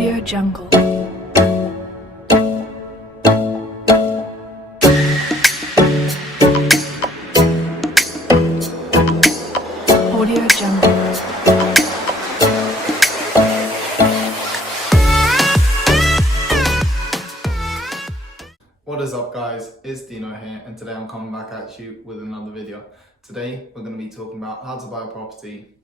Audio Jungle. Audio Jungle. What is up guys, it's Dino here and today I'm coming back at you with another video. Today we're going to be talking about how to buy a property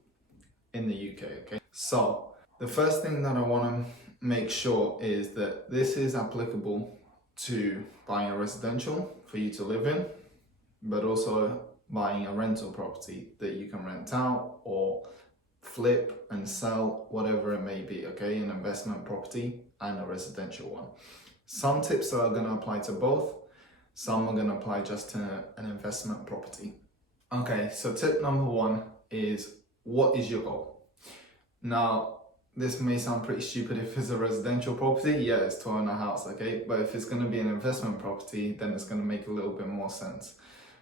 in the UK, okay? So, the first thing that I want to make sure is that this is applicable to buying a residential for you to live in, but also buying a rental property that you can rent out or flip and sell, whatever it may be, okay? An investment property and a residential one. Some tips are going to apply to both, some are going to apply just to an investment property. Okay, so tip number one is, what is your goal? Now, this may sound pretty stupid if it's a residential property, yeah, it's to own a house, okay? But if it's going to be an investment property, then it's going to make a little bit more sense,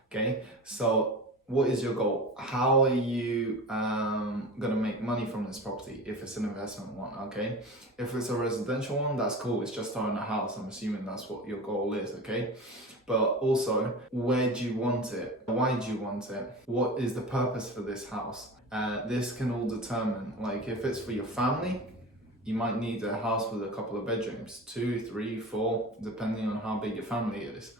okay? So, what is your goal? How are you going to make money from this property if it's an investment one, okay? If it's a residential one, that's cool. It's just to own a house. I'm assuming that's what your goal is, okay? But also, where do you want it? Why do you want it? What is the purpose for this house? This can all determine, like if it's for your family, you might need a house with a couple of bedrooms, 2, 3, 4, depending on how big your family is.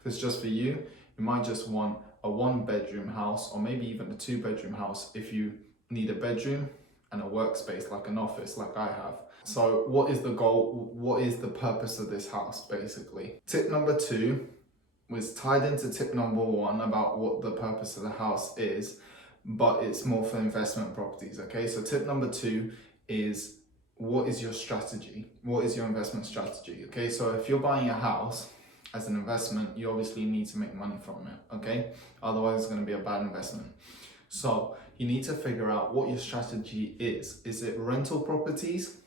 If it's just for you, you might just want a 1-bedroom house, or maybe even a 2-bedroom house if you need a bedroom and a workspace like an office like I have. So what is the goal? What is the purpose of this house basically? Tip number 2 was tied into tip number 1 about what the purpose of the house is, but it's more for investment properties, okay? So tip number 2 is, what is your strategy? What is your investment strategy, okay? So if you're buying a house as an investment, you obviously need to make money from it, okay? Otherwise it's going to be a bad investment. So you need to figure out what your strategy is. Is it rental properties?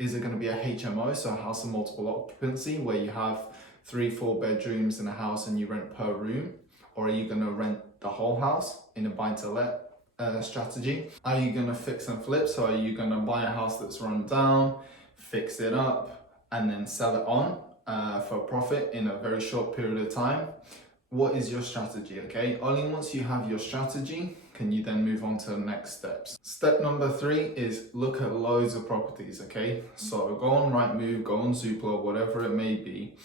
Is it going to be a HMO, so a house of multiple occupancy, where you have 3, 4 bedrooms in a house and you rent per room? Or are you going to rent the whole house in a buy-to-let strategy? Are you going to fix and flip? So are you going to buy a house that's run down, fix it up, and then sell it on for profit in a very short period of time? What is your strategy, okay? Only once you have your strategy can you then move on to the next steps. Step number 3 is look at loads of properties, okay? So go on Rightmove, go on Zoopla, whatever it may be,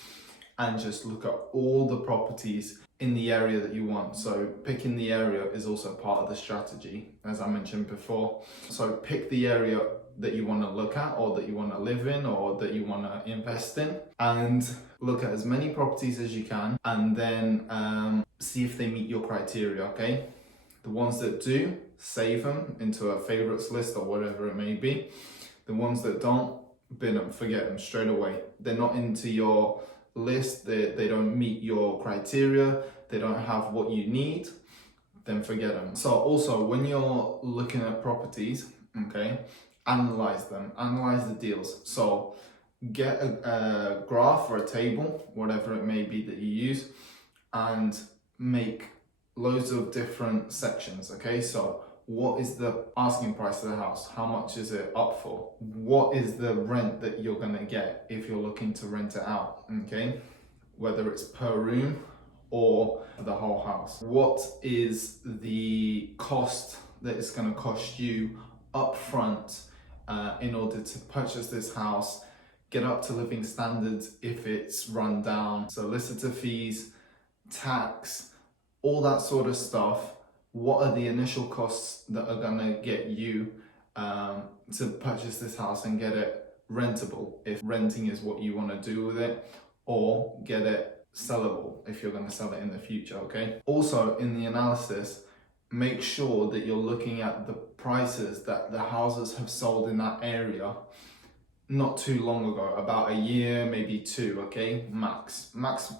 and just look at all the properties in the area that you want. So picking the area is also part of the strategy, as I mentioned before. So pick the area that you want to look at, or that you want to live in, or that you want to invest in, and look at as many properties as you can, and then see if they meet your criteria, okay? The ones that do, save them into a favorites list or whatever it may be. The ones that don't, bin them, forget them straight away. They're not into your list, they don't meet your criteria, they don't have what you need, then forget them. So also, when you're looking at properties, okay, analyze them, analyze the deals. So get a graph or a table, whatever it may be that you use, and make loads of different sections, okay? So what is the asking price of the house? How much is it up for? What is the rent that you're gonna get if you're looking to rent it out, okay? Whether it's per room or the whole house. What is the cost that it's gonna cost you up front in order to purchase this house, get up to living standards if it's run down, solicitor fees, tax, all that sort of stuff. What are the initial costs that are gonna get you to purchase this house and get it rentable, if renting is what you wanna do with it, or get it sellable if you're gonna sell it in the future, okay? Also, in the analysis, make sure that you're looking at the prices that the houses have sold in that area not too long ago, about a year, maybe 2, okay? Max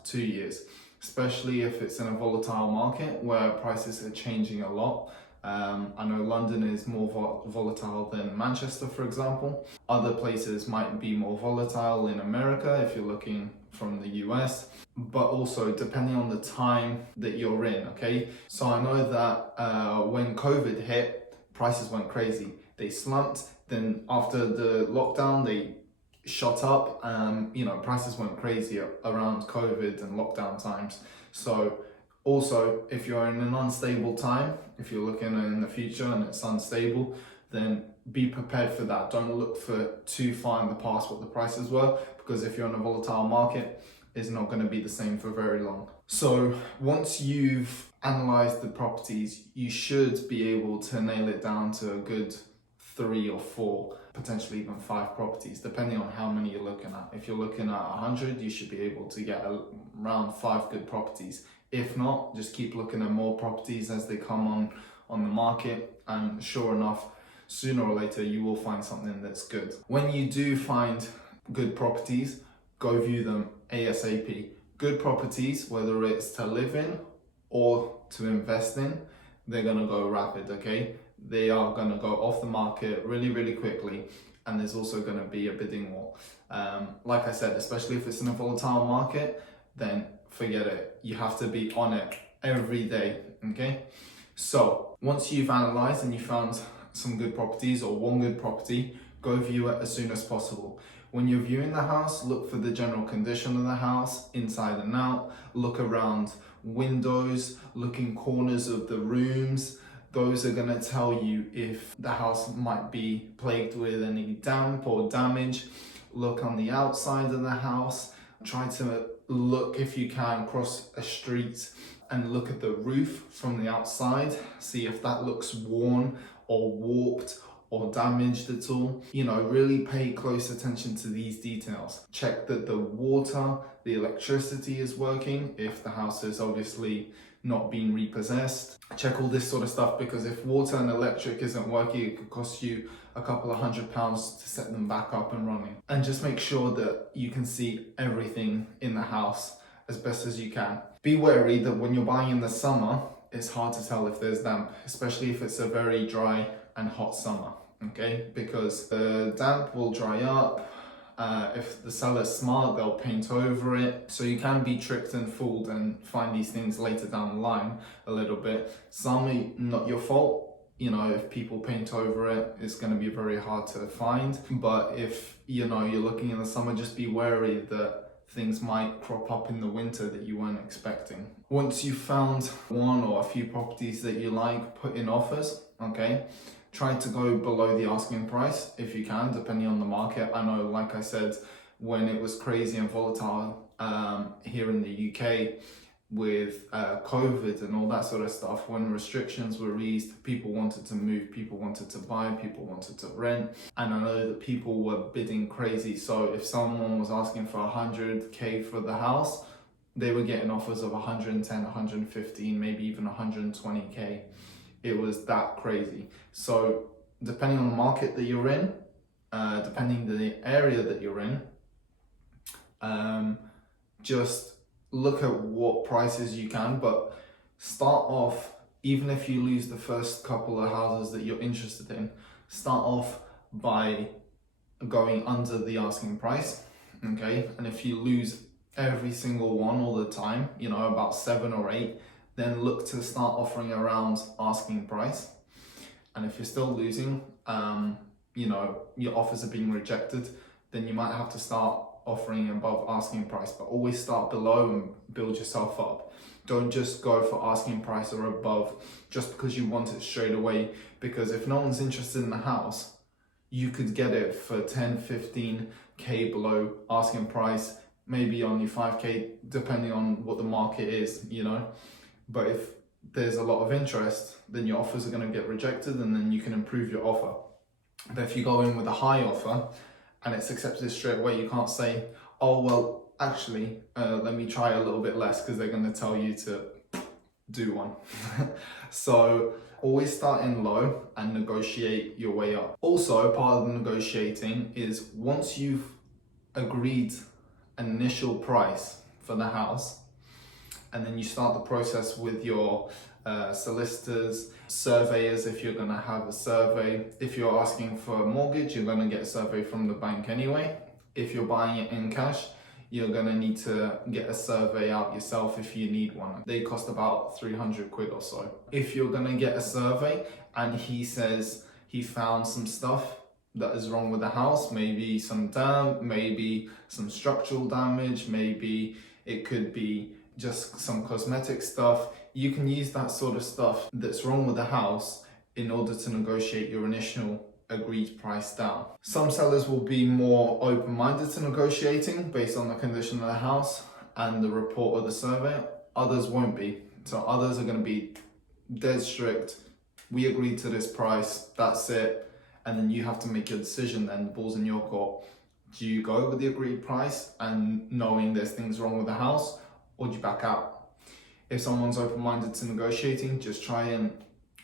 2 years. Especially if it's in a volatile market where prices are changing a lot. I know London is more volatile than Manchester, for example. Other places might be more volatile in America if you're looking from the US, but also depending on the time that you're in, okay? So I know that when COVID hit, prices went crazy. They slumped, then after the lockdown, they shot up. Prices went crazy around COVID and lockdown times. So also, if you're in an unstable time, if you're looking in the future and it's unstable, then be prepared for that. Don't look for too far in the past what the prices were, because if you're in a volatile market, it's not going to be the same for very long. So once you've analyzed the properties, you should be able to nail it down to a good 3 or 4, potentially even 5 properties, depending on how many you're looking at. If you're looking at 100, you should be able to get around 5 good properties. If not, just keep looking at more properties as they come on the market, and sure enough, sooner or later you will find something that's good. When you do find good properties, go view them ASAP. Good properties, whether it's to live in or to invest in, they're gonna go rapid, okay? They are gonna go off the market really, really quickly, and there's also gonna be a bidding war. Like I said, especially if it's in a volatile market, then forget it. You have to be on it every day, okay? So once you've analyzed and you found some good properties or one good property, go view it as soon as possible. When you're viewing the house, look for the general condition of the house, inside and out. Look around windows, look in corners of the rooms. Those are gonna tell you if the house might be plagued with any damp or damage. Look on the outside of the house. Try to look, if you can, across a street and look at the roof from the outside. See if that looks worn or warped or damaged at all. Really pay close attention to these details. Check that the water, the electricity is working, if the house is obviously not being repossessed. Check all this sort of stuff, because if water and electric isn't working, it could cost you a couple of £100 to set them back up and running. And just make sure that you can see everything in the house as best as you can. Be wary that when you're buying in the summer, it's hard to tell if there's damp, especially if it's a very dry and hot summer, okay? Because the damp will dry up. If the seller's smart, they'll paint over it. So you can be tricked and fooled and find these things later down the line a little bit. Some are not your fault. If people paint over it, it's going to be very hard to find. But if you're looking in the summer, just be wary that things might crop up in the winter that you weren't expecting. Once you've found one or a few properties that you like, put in offers, okay? Try to go below the asking price if you can, depending on the market. I know, like I said, when it was crazy and volatile here in the UK with COVID and all that sort of stuff, when restrictions were eased, people wanted to move, people wanted to buy, people wanted to rent. And I know that people were bidding crazy. So if someone was asking for 100k for the house, they were getting offers of 110, 115, maybe even 120k. It was that crazy. So depending on the market that you're in, depending on the area that you're in, just look at what prices you can, but start off, even if you lose the first couple of houses that you're interested in, start off by going under the asking price, okay? And if you lose every single one all the time, about 7 or 8, then look to start offering around asking price. And if you're still losing, your offers are being rejected, then you might have to start offering above asking price, but always start below and build yourself up. Don't just go for asking price or above just because you want it straight away, because if no one's interested in the house, you could get it for 10, 15k below asking price, maybe only 5k, depending on what the market is, But if there's a lot of interest, then your offers are going to get rejected, and then you can improve your offer. But if you go in with a high offer and it's accepted straight away, you can't say, oh, well, actually, let me try a little bit less, because they're going to tell you to do one. So always start in low and negotiate your way up. Also, part of the negotiating is, once you've agreed an initial price for the house, and then you start the process with your solicitors, surveyors, if you're going to have a survey. If you're asking for a mortgage, you're going to get a survey from the bank anyway. If you're buying it in cash, you're going to need to get a survey out yourself if you need one. They cost about 300 quid or so. If you're going to get a survey and he says he found some stuff that is wrong with the house. Maybe some damp, maybe some structural damage, maybe it could be just some cosmetic stuff. You can use that sort of stuff that's wrong with the house in order to negotiate your initial agreed price down. Some sellers will be more open-minded to negotiating based on the condition of the house and the report of the surveyor. Others won't be. So others are going to be dead strict. We agreed to this price, that's it. And then you have to make your decision then, the ball's in your court. Do you go with the agreed price and knowing there's things wrong with the house, or do you back out? If someone's open-minded to negotiating, just try and,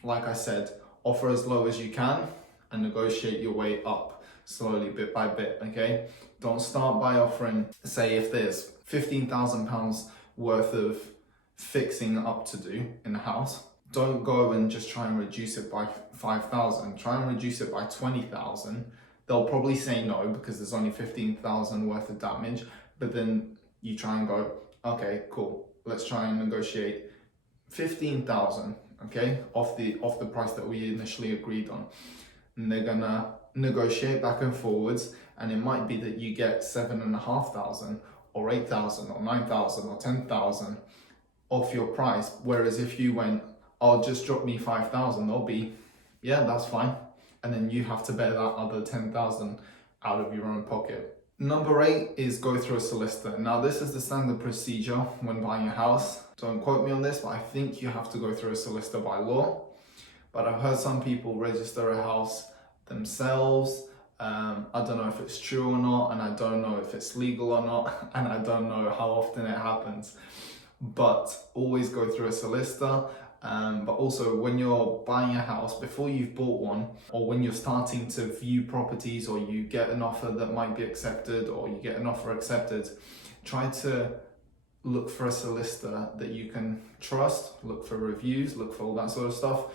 like I said, offer as low as you can and negotiate your way up slowly, bit by bit, okay? Don't start by offering, say if there's £15,000 worth of fixing up to do in the house, don't go and just try and reduce it by 5,000. Try and reduce it by 20,000. They'll probably say no because there's only 15,000 worth of damage. But then you try and go, okay, cool. Let's try and negotiate 15,000, okay, off the price that we initially agreed on. And they're gonna negotiate back and forwards, and it might be that you get 7,500 or 8,000 or 9,000 or 10,000 off your price. Whereas if you went, "Oh, just drop me 5,000," they'll be, yeah, that's fine. And then you have to bear that other 10,000 out of your own pocket. Number 8 is go through a solicitor. Now, this is the standard procedure when buying a house. Don't quote me on this, but I think you have to go through a solicitor by law. But I've heard some people register a house themselves. I don't know if it's true or not, and I don't know if it's legal or not, and I don't know how often it happens. But always go through a solicitor. But also when you're buying a house, before you've bought one, or when you're starting to view properties, or you get an offer that might be accepted, or you get an offer accepted, try to look for a solicitor that you can trust, look for reviews, look for all that sort of stuff.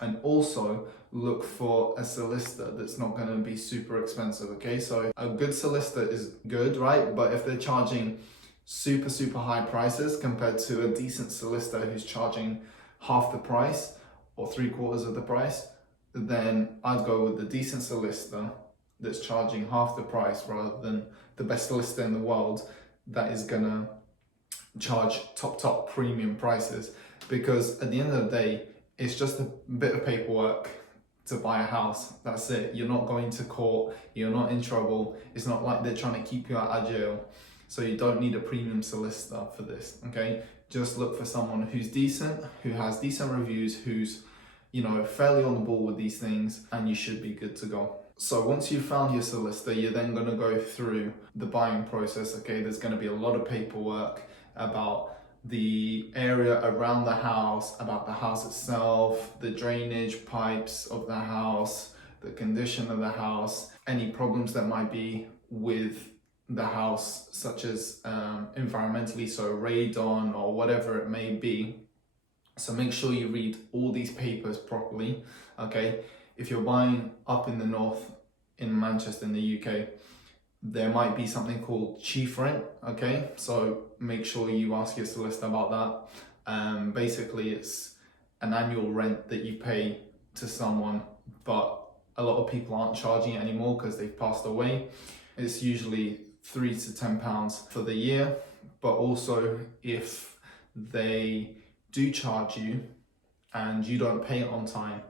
And also look for a solicitor that's not going to be super expensive, okay? So a good solicitor is good, right? But if they're charging super high prices compared to a decent solicitor who's charging half the price or 3/4 of the price, then I'd go with the decent solicitor that's charging half the price rather than the best solicitor in the world that is gonna charge top premium prices. Because at the end of the day, it's just a bit of paperwork to buy a house. That's it. You're not going to court, you're not in trouble. It's not like they're trying to keep you out of jail. So you don't need a premium solicitor for this, okay? Just look for someone who's decent, who has decent reviews, who's, fairly on the ball with these things, and you should be good to go. So once you've found your solicitor, you're then going to go through the buying process, okay? There's going to be a lot of paperwork about the area around the house, about the house itself, the drainage pipes of the house, the condition of the house, any problems that might be with the house, such as environmentally, so radon or whatever it may be. So make sure you read all these papers properly, okay? If you're buying up in the north, in Manchester, in the UK, there might be something called chief rent, okay? So make sure you ask your solicitor about that. Basically, it's an annual rent that you pay to someone, but a lot of people aren't charging it anymore because they've passed away. It's usually £3 to £10 for the year, but also if they do charge you and you don't pay it on time,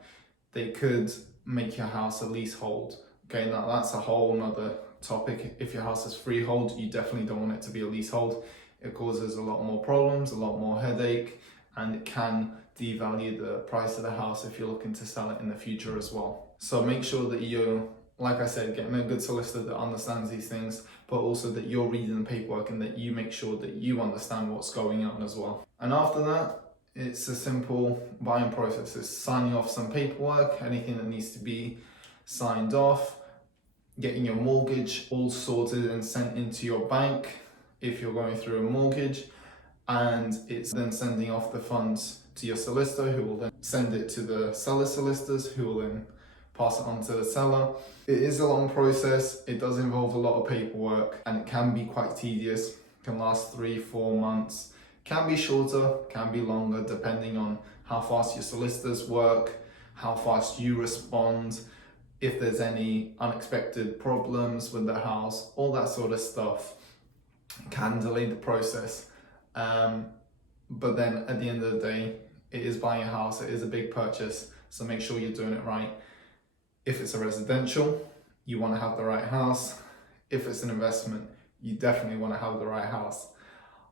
they could make your house a leasehold. Okay, now that's a whole nother topic. If your house is freehold, you definitely don't want it to be a leasehold. It causes a lot more problems, a lot more headache, and it can devalue the price of the house if you're looking to sell it in the future as well. So make sure that you're, like I said, getting a good solicitor that understands these things, but also that you're reading the paperwork and that you make sure that you understand what's going on as well. And after that, it's a simple buying process. It's signing off some paperwork, anything that needs to be signed off, getting your mortgage all sorted and sent into your bank if you're going through a mortgage, and it's then sending off the funds to your solicitor, who will then send it to the seller solicitors, who will then pass it on to the seller. It is a long process. It does involve a lot of paperwork, and it can be quite tedious. It can last 3-4 months. Can be shorter, can be longer, depending on how fast your solicitors work, how fast you respond. if there's any unexpected problems with the house, all that sort of stuff can delay the process. But then at the end of the day, it is buying a house, it is a big purchase, so make sure you're doing it right. If it's a residential, you want to have the right house. If it's an investment, you definitely want to have the right house.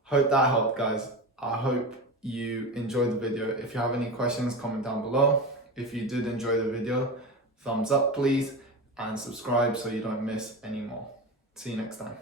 Hope that helped, guys. I hope you enjoyed the video. If you have any questions, comment down below. If you did enjoy the video, thumbs up please, and subscribe so you don't miss any more. See you next time.